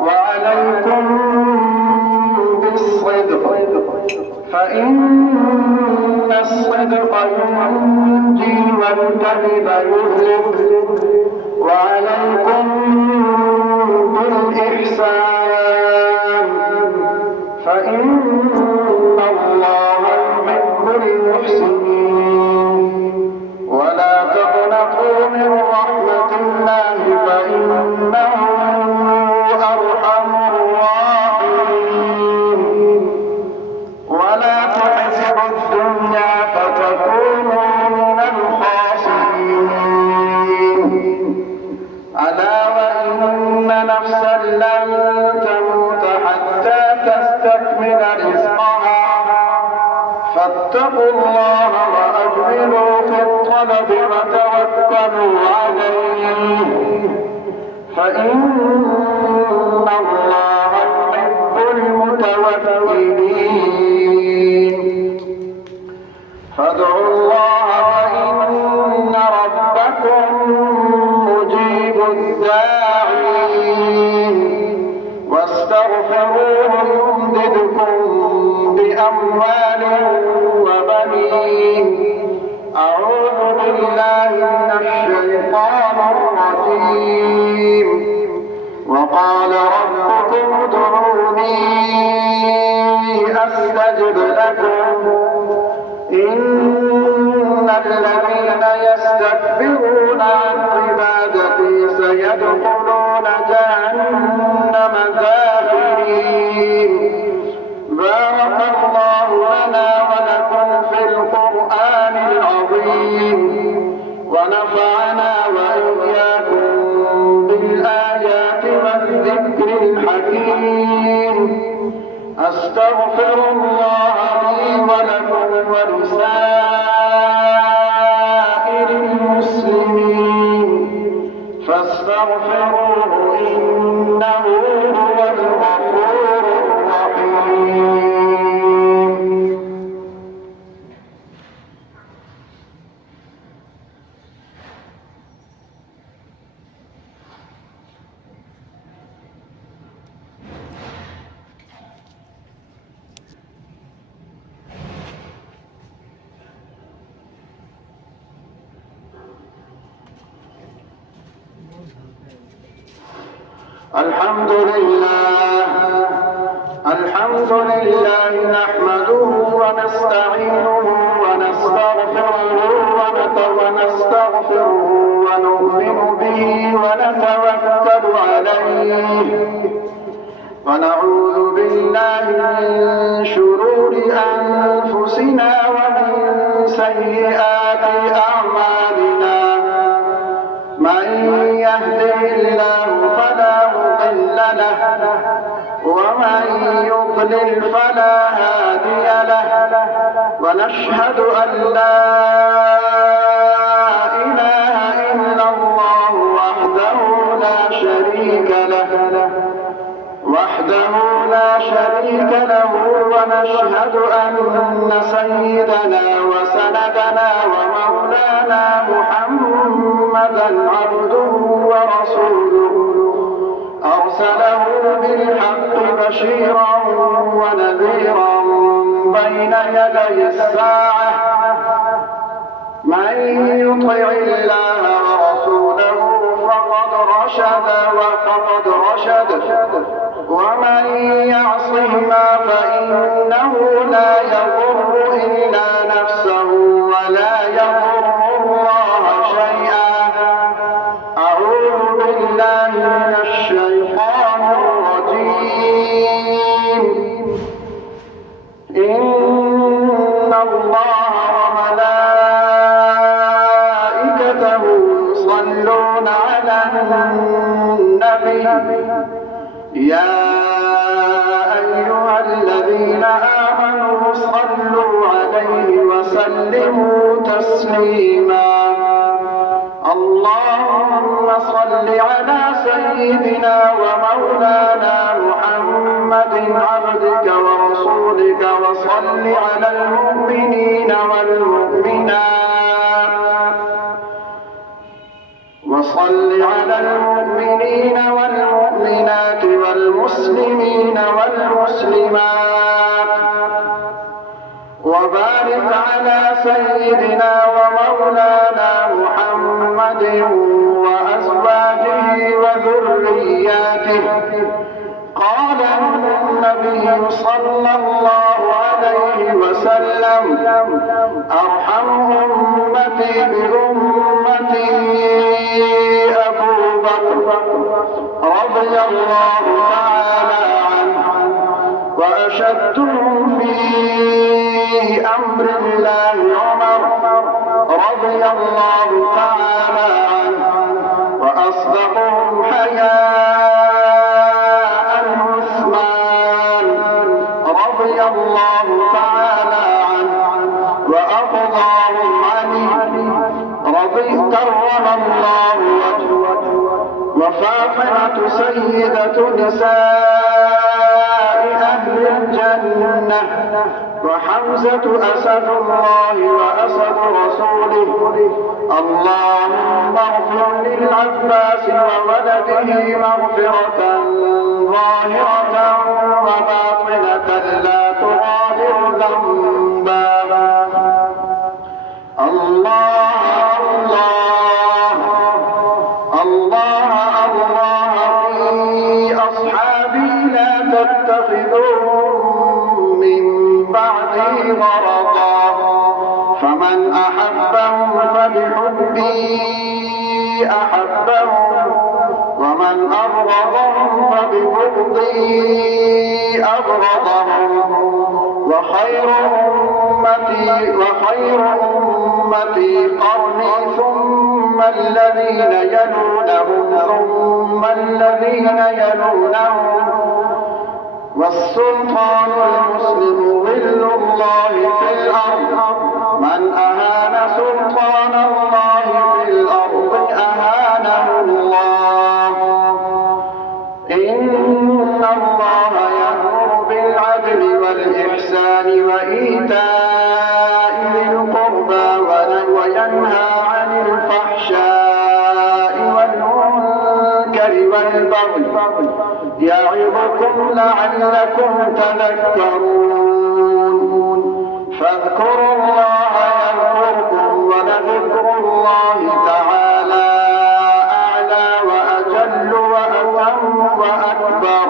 وعليكم بالصدق فإن الصدق ينجي والكذب يهلك وعليكم بالإحسان فإن الله يحب المحسنين ولا تقنطوا من رحمة الله فإنه أرحم الراحمين ولا تحسبوا الدنيا فتكونوا من الخاسرين ألا وإن نفسا لن تموت حتى تستكمل رزقها فاتقوا الله وأجملوا في الطلب وتوكلوا عليه فإن الله يحب المتوكلين فادعوا الله فإن ربكم مجيب الداعين واستغفروه يمددكم بأموال وبنين أعوذ بالله من الشيطان الرجيم وقال ربكم ادعوني أستجب لكم إن الذين يستكبرون عن عبادتي سيدخلون جهنم داخرين بارك الله لنا ولكم في القرآن العظيم ونفعنا وإياكم بالآيات والذكر الحكيم أستغفر الله لي ولكم ولسائر المسلمين فاستغفروه إنه هو الغفور الرحيم الحمد لله نحمده ونستعينه ونستغفره ونؤمن به ونتوكل عليه ونعوذ بالله من شرور أنفسنا ومن سيئات أعمالنا من يهده الله فلا مضل له ومن يضلل فلا هادي له ونشهد أن لا إله إلا الله وحده لا شريك له ونشهد أن سيدنا وسندنا ومولانا محمدا عبده ورسوله أرسله بالحق بشيرا ونذيرا بين يدي الساعة من يطع الله ورسوله فقد رشد ومن يعصهما فإنه لا يضر إلا نفسه ولا يضر الله شيئا أعوذ بالله من الشيطان الرجيم إن الله وملائكته يصلون على النبي يا أيها الذين آمنوا صلوا عليه وسلموا تسليما اللهم صل على سيدنا ومولانا محمد عبدك ورسولك وصل على المؤمنين والمؤمنات وصل على المؤمنين والمؤمنات ذرياته. قال النبي صلى الله عليه وسلم: أرحم أمتي بأمتي أبو بكر رضي الله تعالى عنه، وأشدهم في أمر الله عمر رضي الله تعالى عنه، وأصدقهم حياء عثمان رضي الله تعالى عنه، وأقضاهم علي كرم الله وجهه، وفاطمة سيدة نساء أهل الجنة، وحمزة أسد الله وأسد رسوله. اللهم اغفر للعباس وولده مغفرة ظاهرة وباطنة لا تغادر ذنبا. الله الله الله الله في أصحابي لا تتخذوهم من بعدي غرضا، فمن أحبهم فبحبي أحبهم، ومن أبغضهم فببغضي أبغضهم. وخير أمتي قرني، ثم الذين يلونهم، ثم الذين يلونهم، والسلطان المسلم ظل الله في الأرض. من أهان سلطان الله في الأرض أهانه الله. إن الله يأمر بالعدل والإحسان وإيتاء ذي القربى وينهى عن الفحشاء والمنكر والبغي يعظكم لعلكم تذكرون. فاذكروا الله يذكركم، ولذكر الله تعالى أعلى وأجل وأتم وأكبر،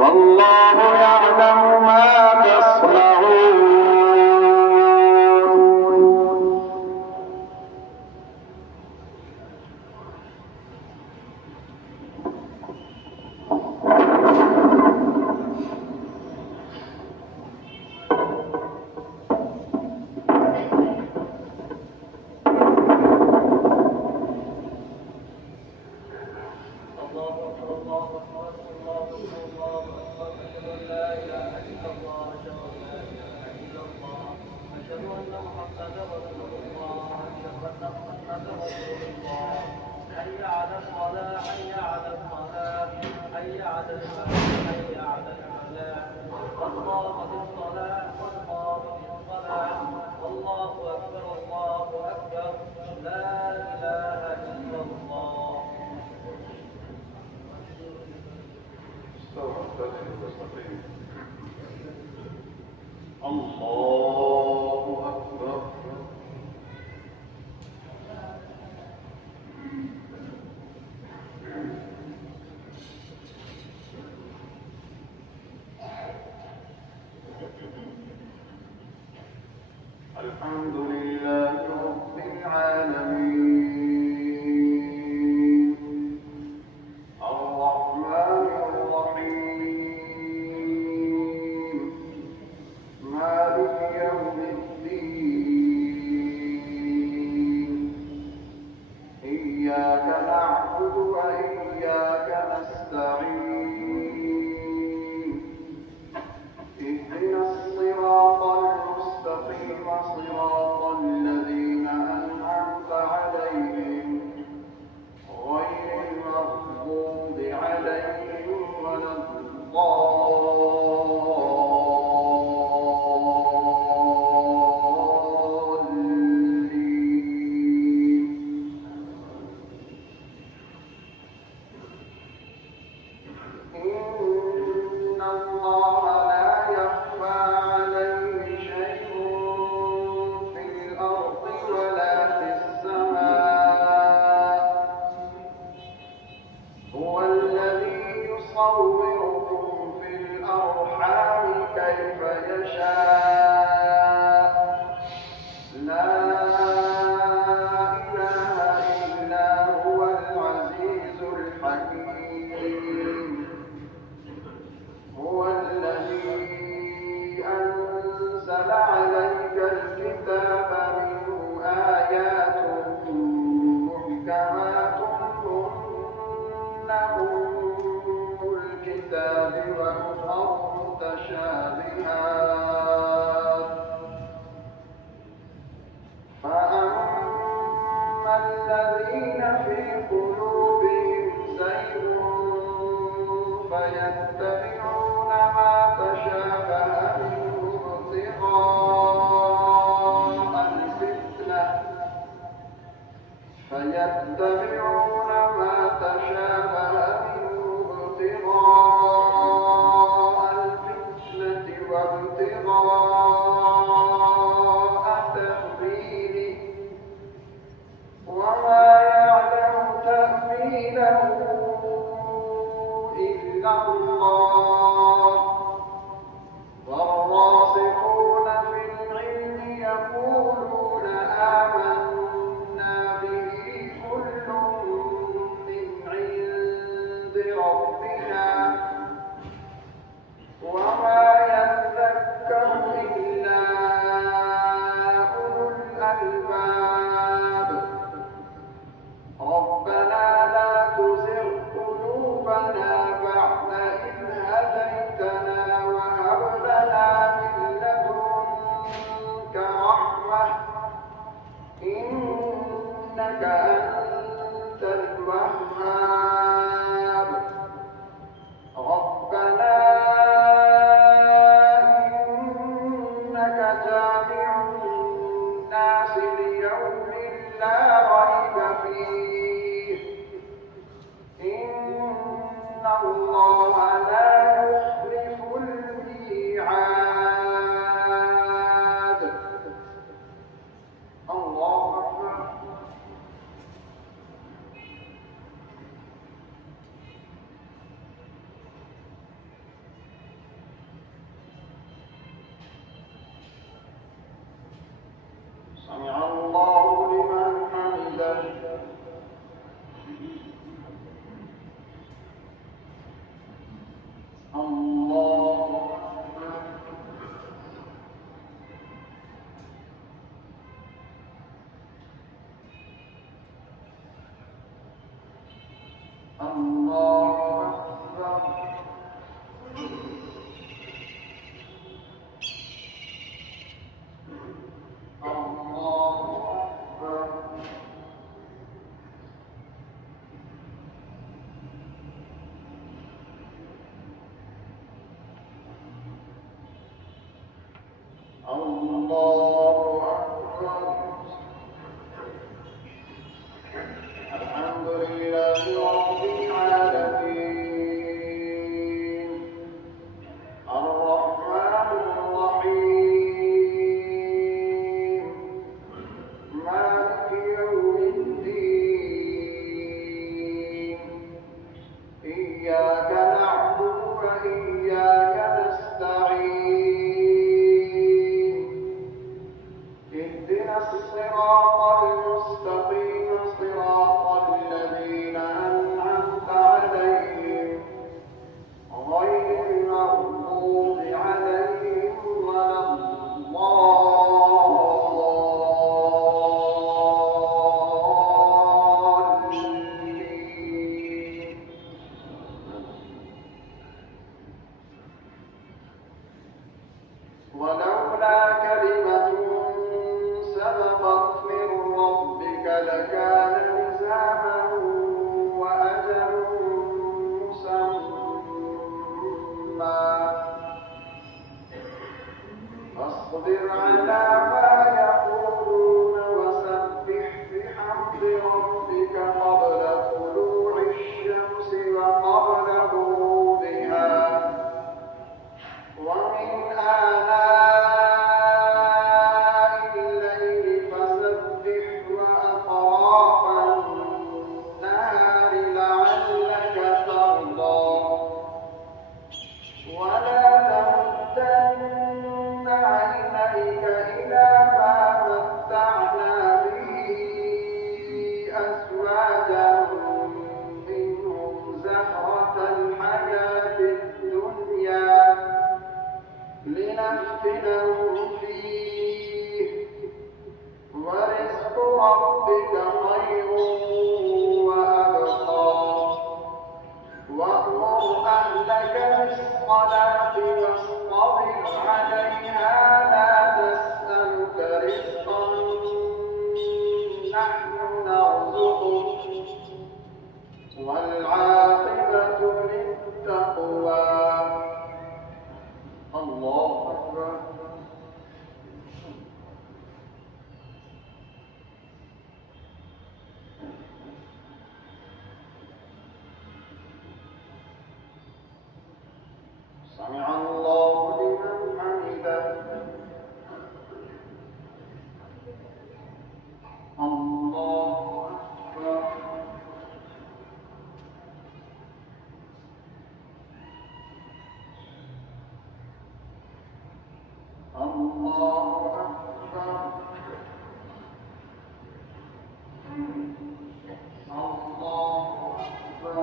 والله يعلم ما تصنعون. الحمد لله رب العالمين، الرحمن الرحيم، مالك يوم الدين. إياك نعبد وإياك نستعين. اهدنا الصراط المستقيم، صراط الذين أنعمت عليهم غير المغضوب عليهم ولا الضالين. يصوركم في الأرحام كيف يشاء لا إله إلا هو العزيز الحكيم هو الذي أنزل عليك الكتاب منه آيات محكمات هن أم الكتاب وأخر متشابهات فأما الذين في قلوبهم زيغ فيتبعون ما تشابه منه ابتغاء الفتنة وابتغاء تأويله وما يعلم تأويله إلا الله والراسخون في العلم يقولون آمنا به كل من عند ربنا وما يذكر إلا أولو الألباب ربنا لا تزغ قلوبنا بعد إذ هديتنا وهب لنا من لدنك رحمة إنك أنت الوهاب ربنا إنك جامع الناس ليوم لا ريب فيه إن الله لا يخلف الميعاد الله أكبر سمع الله لمن حمده الله الله أكبر الحمد لله رب العالمين الرحمن الرحيم مالك يوم الدين إياك نعبد وإياك نستعين اهدنا الصراط المستقيم صراط الذين أنعمت عليهم غير المغضوب عليهم ولا الضالين ولولا كلمة سبقت من ربك لكان لزاما وأجل مسمى فاصبر على ما يقولون وسبح بحمد ربك قبل طلوع الشمس وقبل غروبها ومن آناء الليل فسبح وأطراف النهار لعلك ترضى لنفتنهم فيه ورزق ربك خير وأبقى وأمر أهلك بالصلاة واصطبر عليها لا نسألك رزقا نحن نرزقك والعاقبة للتقوى. الله أكبر. سمع الله لمن حمده. الله أكبر. الله أكبر. الله أكبر.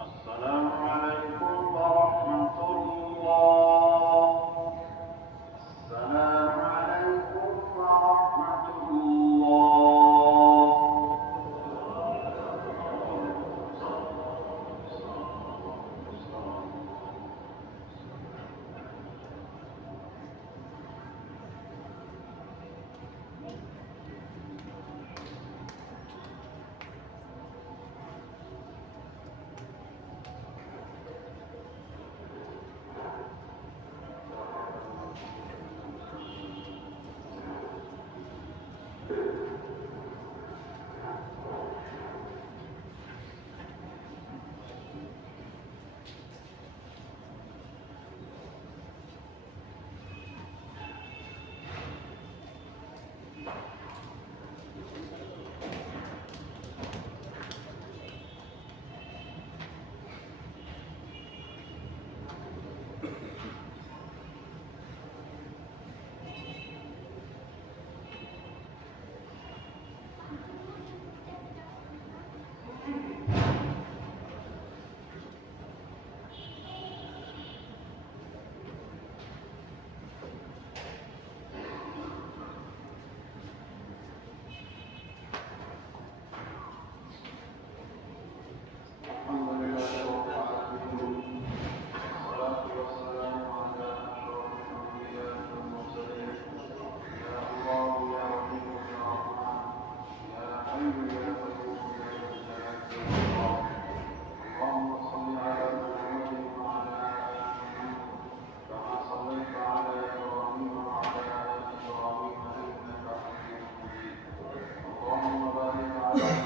السلام عليكم ورحمة الله. السلام عليكم ورحمة الله. اللهم بارك على